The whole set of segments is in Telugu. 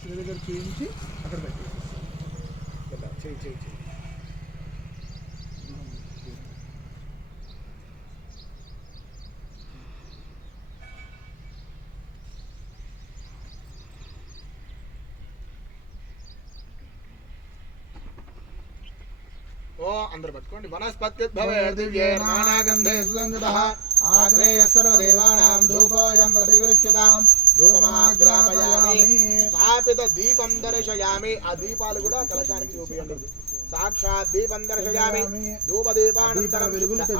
శిల దగ్గర చూపించి అక్కడ పెట్టేసి చేయి చేయి చేయి. అందరూ పట్టుకోండి. వనస్పత్యుద్భవే దివ్యే నానాగంధే సుగంధితః ఆగ్నేయ సర్వదేవానాం ధూపోయం ప్రతిగృహ్యతాం ధూపమాగ్రాపయామి స్థాపిత దీపం దర్శయామి. ఆ దీపాలు కూడా కలశానికి చూపియండి. సాక్షాత్ దీపం దర్శయామి. ధూపదీపానంతరం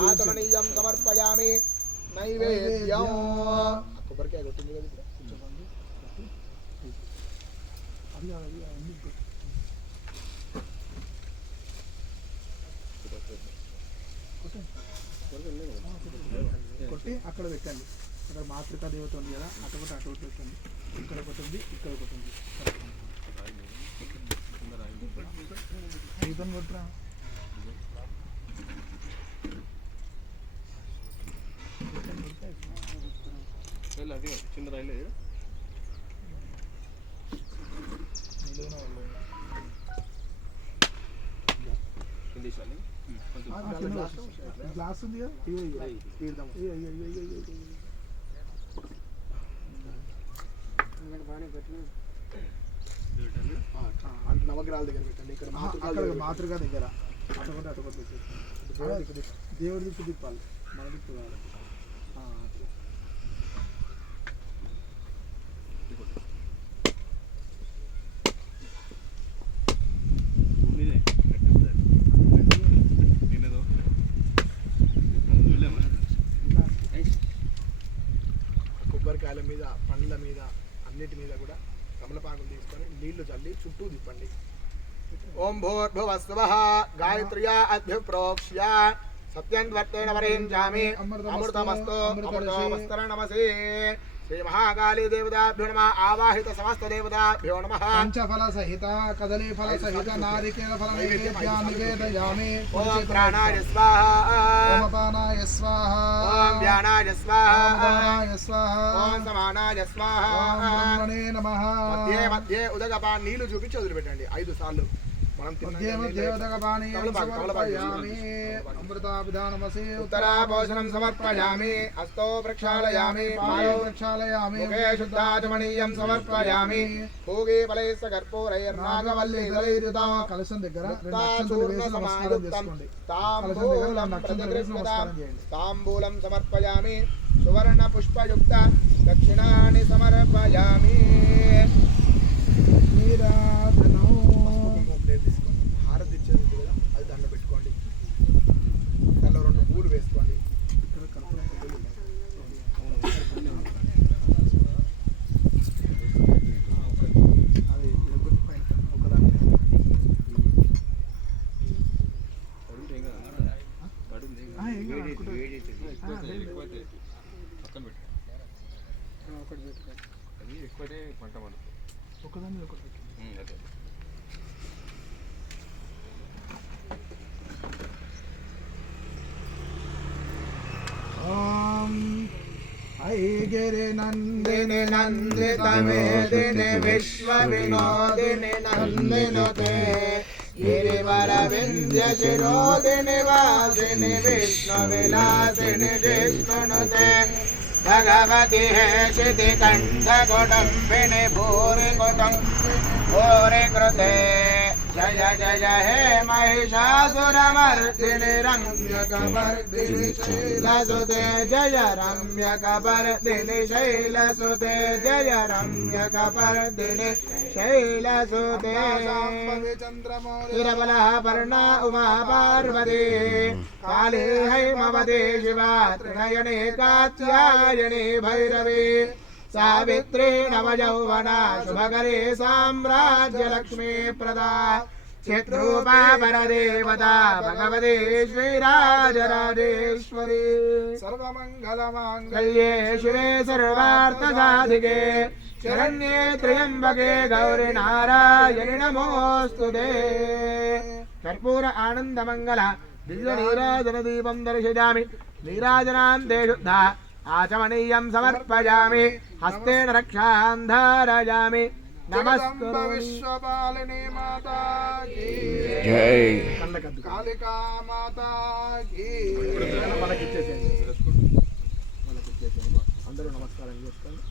ఆచమనీయం సమర్పయామి. నైవేద్యం కొబ్బరికాయ కొట్టింది కదా కొట్టి అక్కడ పెట్టండి. అక్కడ మాతృకా దేవత ఉంది కదా, అటు ఒకటి అటు ఒకటి పెట్టండి. ఇక్కడ ఒకటి ఉంది, ఇక్కడ ఒకటి ఉంది. దీపం కొట్టరా. చిన్న రైలు గ్లాస్ ఉంది కదా, అంటే నవగ్రహాల దగ్గర పెట్టండి. ఇక్కడ మాతృగా దగ్గర అటొకటి అటొకటి పెట్టేసి దేవుడి దిక్కు తిప్పాలి, మన దిక్కు కావాలి. కొబ్బరికాయల మీద, పండ్ల మీద, అన్నిటి మీద కూడా కమలపాకులు తీసుకొని నీళ్లు చల్లి చుట్టూ తిప్పండి. ఓం భూర్భువస్వః గాయత్ర్యా అభ్యుప్రోక్ష్య సత్యంవర్తేన వరేణ్యామి అమృతమస్తు అమృతోమస్తర నమసే. శ్రీ మహాకాళీ దేవతాభ్యో నమః. ఆవాహిత సమస్త దేవతాభ్యో నమః. పంచఫల సహిత కదలీ ఫల సహిత నారికేల ఫల నైవేద్యాన్ని నివేదయామి. ఓం ప్రాణాయ స్వాహా. ఓం అపానాయ స్వాహా. ఓం వ్యానాయ స్వాహా. ఓం ఉదానాయ స్వాహా. ఓం సమానాయ స్వాహా. ఓం బ్రహ్మణే నమః. మధ్య మధ్య ఉదగపా నీళ్లు చూపించి వదిలిపెట్టండి 5 సార్లు. అమృతాభిధానమసి ఉత్తరాభోజనం సమర్పయామి. హస్తో ప్రక్షాళయామి. పాదో ప్రక్షాళయామి. ముఖే శుద్ధాచమనీయం సమర్పయామి. భోగే ఫలైస్స కర్పూరైర్నాగవల్లీదలైర్యుతం కలశం దగ్గర తాంబూలం సమర్పయామి. సువర్ణ పుష్పయుక్త దక్షిణాని సమర్పయామి. హారతి ఇచ్చేది కదా, అది దండ పెట్టుకోండి. దానిలో 2 పూలు వేసుకోండి. ఒకదాన్ని ఒకటి ఐగిరి నందిని నందిత మేదిని విశ్వ వినోదిని నందినుతే గిరివర వింధ్య శిరోదిని వాసిని విష్ణు విలాసిని జిష్ణునుతే భగవతి హేషితి కంఠ కుటుంబిని భూరి భూరి కృతే జయ జయ హే महिषासुरमर्दिनि रम्यकपर्दिनि शैलसुते जय रम्यकपर्दिनि शैलसुते जय रम्यकपर्दिनि शैलसुते तिरबलः पर्णा उमा पार्वती काली हैमवती शिवा त्रिनयनी कात्यायनी भैरवी सावित्री नवयौवना शुभकरी साम्राज्य लक्ष्मी प्रदा चित्रूपा परदेवता भगवती श्रीराजराजेश्वरी सर्वमङ्गलमाङ्गल्ये शिवे सर्वार्थसाधिके शरण्ये त्र्यम्बके गौरी नारायणि नमोऽस्तुते। कर्पूर आनन्दमङ्गल दिव्यनीराजनदीपं दर्शयामि। नीराजनान्ते शुद्धा आचमनीयं समर्पयामि। हस्तेन रक्षां धारयामि। జగదంబ విశ్వపాలిని మాతా కీ జై కళ్ళకద్దు కాళికా మాతా కీ వాళ్ళకి ఇచ్చేసేయండి వాళ్ళకి ఇచ్చేసేయండి అందరూ నమస్కారం చేసుకోండి